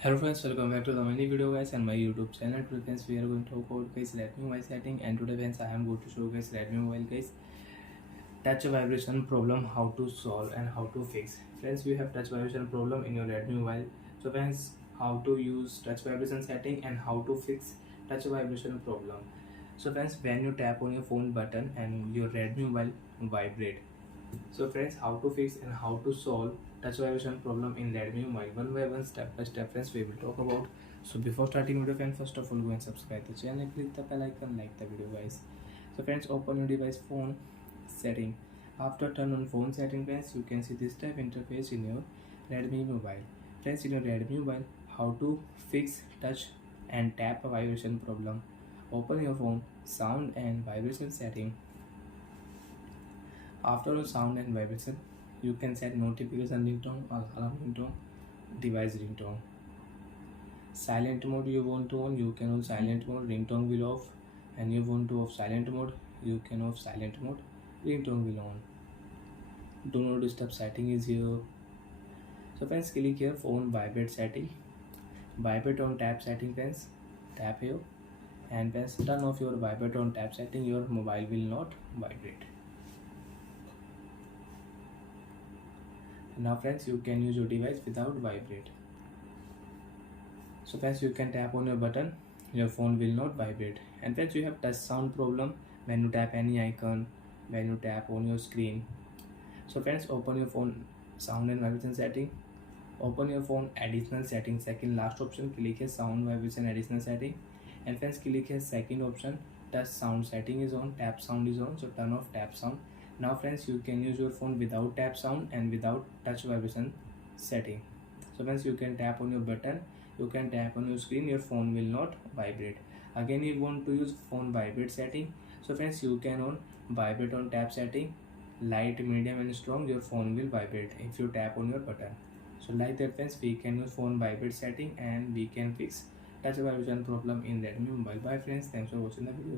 Hello friends, welcome back to the mini video guys and my YouTube channel. Today friends we are going to talk about guys Redmi mobile setting, and today friends I am going to show guys Redmi mobile guys touch vibration problem, how to solve and how to fix. Friends, we have touch vibration problem in your Redmi mobile. So friends, how to use touch vibration setting and how to fix touch vibration problem. So friends, when you tap on your phone button and your Redmi mobile vibrate. So friends, how to fix and how to solve touch vibration problem in Redmi mobile, one by one, step by step friends we will talk about. So before starting video friends, first of all go and subscribe the channel, click the bell icon, like the video guys. So friends, open your device phone setting. After turn on phone setting friends, you can see this type interface in your Redmi mobile. Friends, in your Redmi mobile, how to fix touch and tap vibration problem. Open your phone sound and vibration setting. After a sound and vibration, you can set notification ringtone or alarm ringtone, device ringtone. Silent mode you want to on, you can on silent mode, ringtone will off, and you want to off silent mode, you can off silent mode, ringtone will on. Do not disturb setting is here. So friends, click here phone vibrate setting. Vibrate on tap setting friends. Tap here and friends turn off your vibrate on tap setting, your mobile will not vibrate. Now friends, you can use your device without vibrate. So friends, you can tap on your button, your phone will not vibrate. And friends, you have touch sound problem when you tap any icon, when you tap on your screen. So friends, open your phone sound and vibration setting. Open your phone additional setting, second last option, click here sound vibration additional setting. And friends, click here second option, touch sound setting is on, tap sound is on, so turn off tap sound. Now friends, you can use your phone without tap sound and without touch vibration setting. So friends, you can tap on your button, you can tap on your screen, your phone will not vibrate. Again, you want to use phone vibrate setting. So friends, you can on vibrate on tap setting, light, medium and strong, your phone will vibrate if you tap on your button. So like that friends, we can use phone vibrate setting and we can fix touch vibration problem in Redmi mobile. Bye friends, thanks for watching the video.